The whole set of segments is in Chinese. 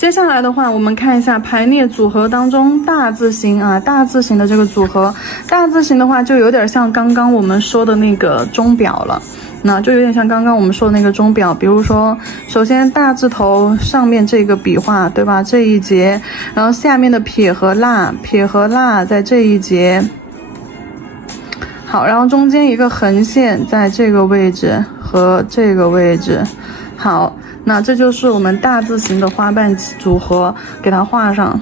接下来的话，我们看一下排列组合当中大字形啊，大字形的这个组合，大字形的话就有点像刚刚我们说的那个钟表了。那就有点像刚刚我们说的那个钟表，比如说，首先大字头上面这个笔画，对吧？这一节，然后下面的撇和捺，撇和捺在这一节。好，然后中间一个横线在这个位置和这个位置。好，那这就是我们大字形的花瓣组合，给它画上。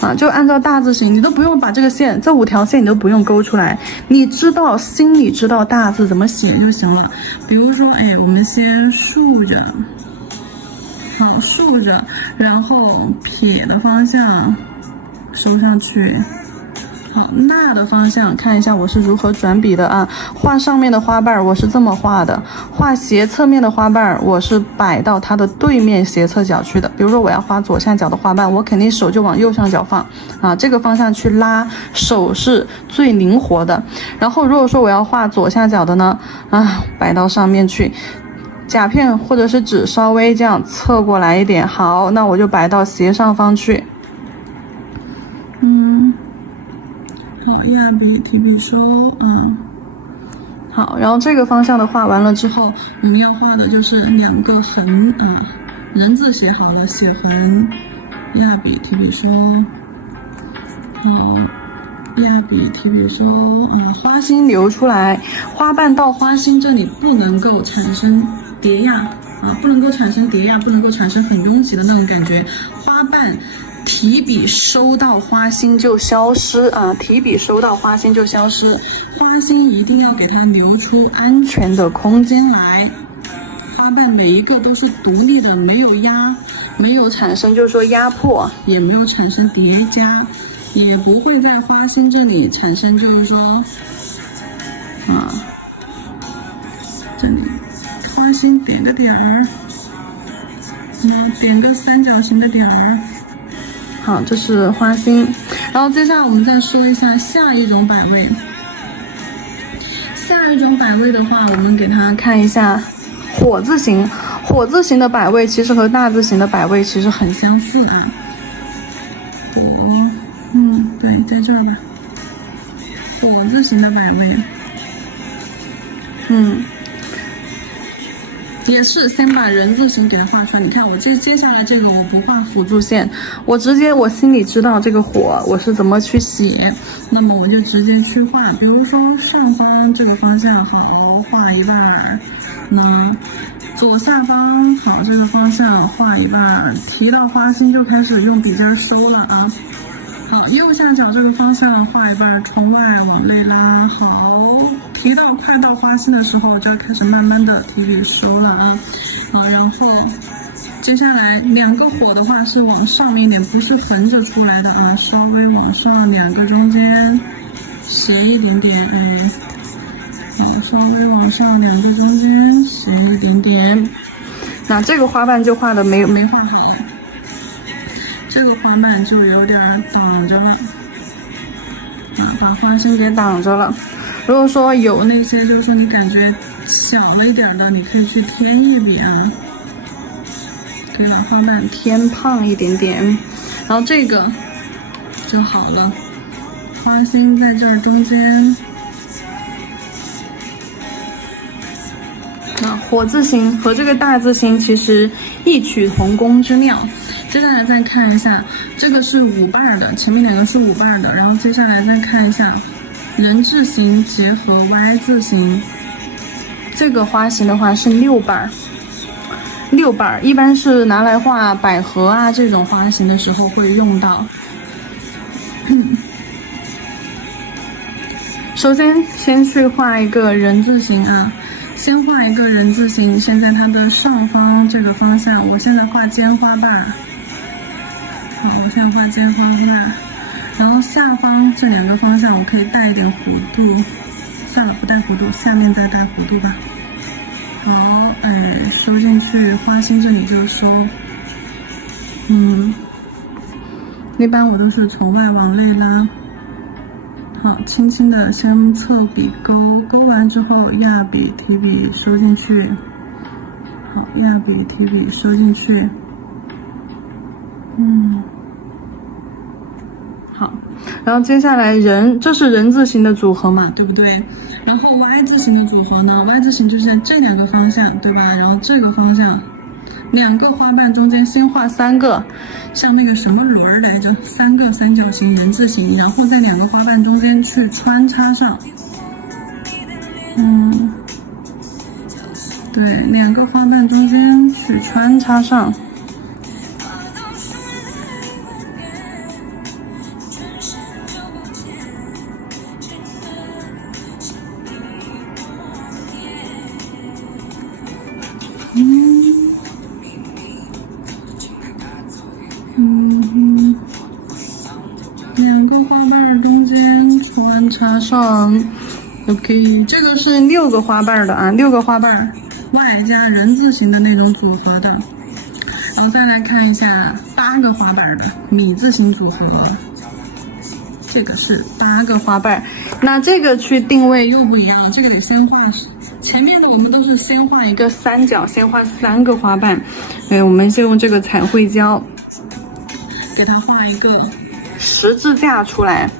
啊，就按照大字形，你都不用把这个线，这5条线你都不用勾出来，你知道心里知道大字怎么写就行了。比如说，我们先竖着，好，竖着，然后撇的方向收上去。好，捺的方向看一下我是如何转笔的啊。画上面的花瓣我是这么画的，画斜侧面的花瓣我是摆到它的对面斜侧角去的。比如说我要画左下角的花瓣，我肯定手就往右上角放啊，这个方向去拉，手是最灵活的。然后如果说我要画左下角的呢，摆到上面去。甲片或者是纸稍微这样侧过来一点，好，那我就摆到斜上方去。好，压笔提笔收，好，然后这个方向的画完了之后，我们要画的就是2个横人字写好了，写横，压笔提笔收，好，压笔提笔收，花心留出来，花瓣到花心这里不能够产生叠压不能够产生叠压，不能够产生很拥挤的那种感觉，花瓣。提笔收到花心就消失提笔收到花心就消失，花心一定要给它留出安全的空间来。花瓣每一个都是独立的，没有压，没有产生就是说压迫，也没有产生叠加，也不会在花心这里产生就是说这里花心点个点儿，点个三角形的点儿。好，这是花心，然后接下来我们再说一下下一种摆位。下一种摆位的话，我们给它看一下火字形。火字形的摆位其实和大字形的摆位其实很相似火，对，在这儿吧。火字形的摆位，也是先把人字形给它画出来。你看我接下来这个我不画辅助线，我直接我心里知道这个火我是怎么去写，那么我就直接去画。比如说上方这个方向好画一半，那左下方好这个方向画一半，提到花心就开始用笔尖收了好，右下角这个方向画一半，从外往内拉，好，提到快到花心的时候就要开始慢慢的提笔收了好，然后接下来2个火的话是往上面一点，不是横着出来的稍微往上2个中间斜一点点，好，稍微往上2个中间斜一点点。那这个花瓣就画的没画好了。这个花瓣就有点挡着了把花心给挡着了。如果说有那些就是说你感觉小了一点的，你可以去添一笔给把花瓣添胖一点点，然后这个就好了。花心在这儿中间，那火字形和这个大字形其实异曲同工之妙。接下来再看一下，这个是5瓣的，前面2个是5瓣的，然后接下来再看一下人字形结合 Y 字形，这个花型的话是6瓣，6瓣一般是拿来画百合这种花型的时候会用到。首先去画一个人字形先画一个人字形，先在它的上方这个方向，我现在画尖花瓣。好，我现在画尖花瓣，然后下方这2个方向我可以带一点弧度，算了，不带弧度，下面再带弧度吧。好，收进去，花心这里就收。一般我都是从外往内拉。好，轻轻的先侧笔勾，勾完之后压笔提笔收进去。好，压笔提笔收进去。好，然后接下来人，这是人字形的组合嘛，对不对？然后 Y 字形的组合呢 ，Y 字形就是这两个方向，对吧？然后这个方向，两个花瓣中间先画3个，像那个什么轮儿来着，3个三角形人字形，然后在两个花瓣中间去穿插上。对，两个花瓣中间去穿插上。两个花瓣中间穿插上 ，OK， 这个是6个花瓣的啊，6个花瓣 Y 加人字形的那种组合的。然后再来看一下8个花瓣的米字形组合，这个是8个花瓣。那这个去定位又不一样，这个得先画。前面的我们都是先画一个三角，先画3个花瓣。我们先用这个彩绘胶给它画一个十字架出来。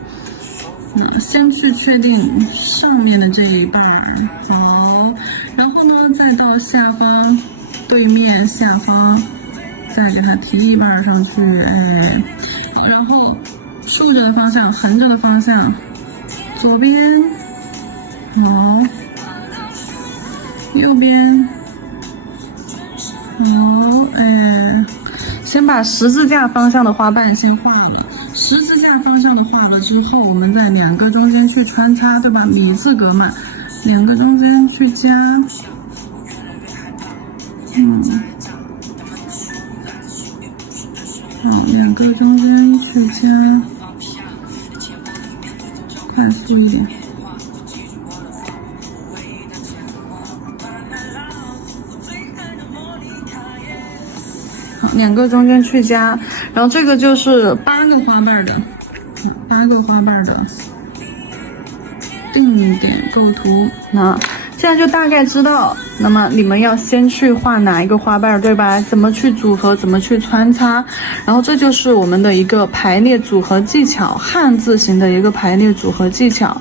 先去确定上面的这一半儿，好，然后呢，再到下方对面下方，再给它提一半上去，好，然后竖着的方向，横着的方向，左边，好，右边，好，先把十字架方向的花瓣先画了。十字架方向的画了之后，我们在两个中间去穿插，对吧？米字格嘛，两个中间去加，好，两个中间去加，快速一点。两个中间去加，然后这个就是8个花瓣的定点构图。那现在就大概知道，那么你们要先去画哪一个花瓣，对吧？怎么去组合，怎么去穿插，然后这就是我们的一个排列组合技巧，汉字形的一个排列组合技巧。